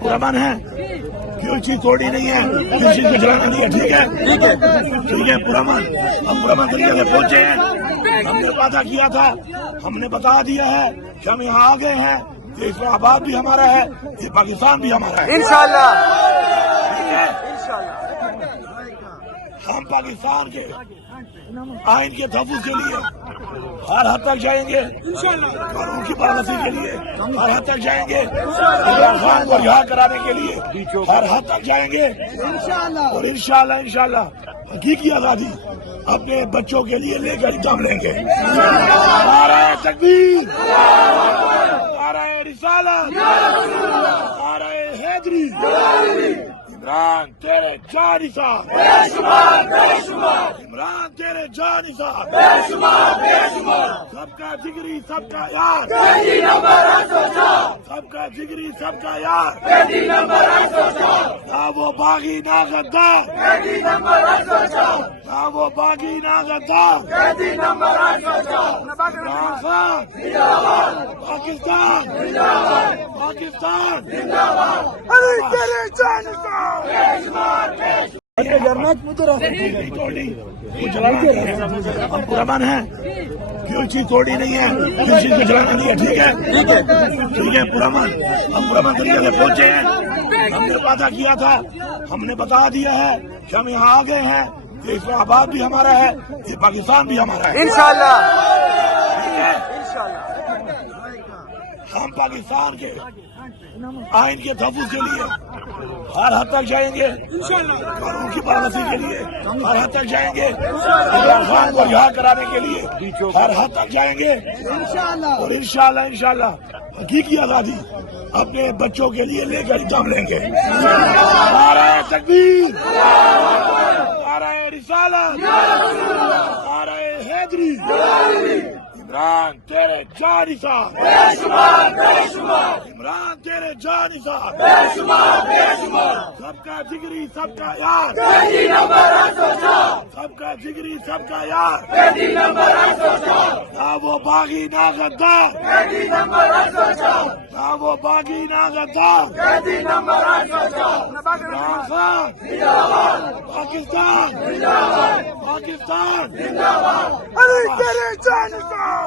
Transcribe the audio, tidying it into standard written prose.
پرامن ہے کوئی چیز توڑی نہیں ہے، کسی چیز کو جلانا نہیں ہے، ٹھیک ہے ٹھیک ہے پرامن ہم پرامن طریقے سے پہنچے ہیں، ہم نے وعدہ کیا تھا، ہم نے بتا دیا ہے کہ ہم یہاں آ گئے ہیں، یہ اسلام آباد بھی ہمارا ہے، یہ پاکستان بھی ہمارا ہے انشاءاللہ ہم پاکستان کے آئین کے تحفظ کے لیے ہر حد تک جائیں گے، قانون کی پابندی کے لیے ہر حد تک جائیں گے، عمران خان کو رہا کرانے کے لیے ہر حد تک جائیں گے، اور انشاءاللہ حقیقی آزادی اپنے بچوں کے لیے لے کر دم لیں گے۔ نعرہ تکبیر، نعرہ رسالت، نعرہ حیدری، عمران تیرے جان نثار، عمران تیرے جان نثار، سب کا جگری سب کا یار، سب کا جگری سب کا یار، نہ وہ باغی نہ غدار، نہ وہ باغی نہ غدار، عمران خان پاکستان پاکستان تیرے جان نثار۔ ہم پرامن ہے کوئی چیز توڑی نہیں ہے، کسی چیز کو جلانا نہیں ہے، ٹھیک ہے ٹھیک ہے پرامن ہم پرامن طریقے سے پہنچے ہیں، ہم نے وعدہ کیا تھا، ہم نے بتا دیا ہے کہ ہم یہاں آ گئے ہیں، یہ اسلام آباد بھی ہمارا ہے، یہ پاکستان بھی ہمارا ہے انشاءاللہ ہم پاکستان کے آئین کے تحفظ کے لیے ہر حد تک جائیں گے، قانون کی پابندی کے لیے ہر حد تک جائیں گے، عمران خان کو رہا کرانے کے لیے ہر حد تک جائیں گے، اور انشاءاللہ حقیقی آزادی اپنے بچوں کے لیے لے کر دم لیں گے۔ نعرہ تکبیر، نعرہ رسالت، نعرہ حیدری، عمران تیرے جان نثار، عمران تیرے جان نثار، سب کا جگری سب کا یار، سب کا جگری سب کا یار، نہ وہ باغی نہ غدار، نہ وہ باغی نہ غدار، عمران خان پاکستان پاکستان تیرے جان نثار۔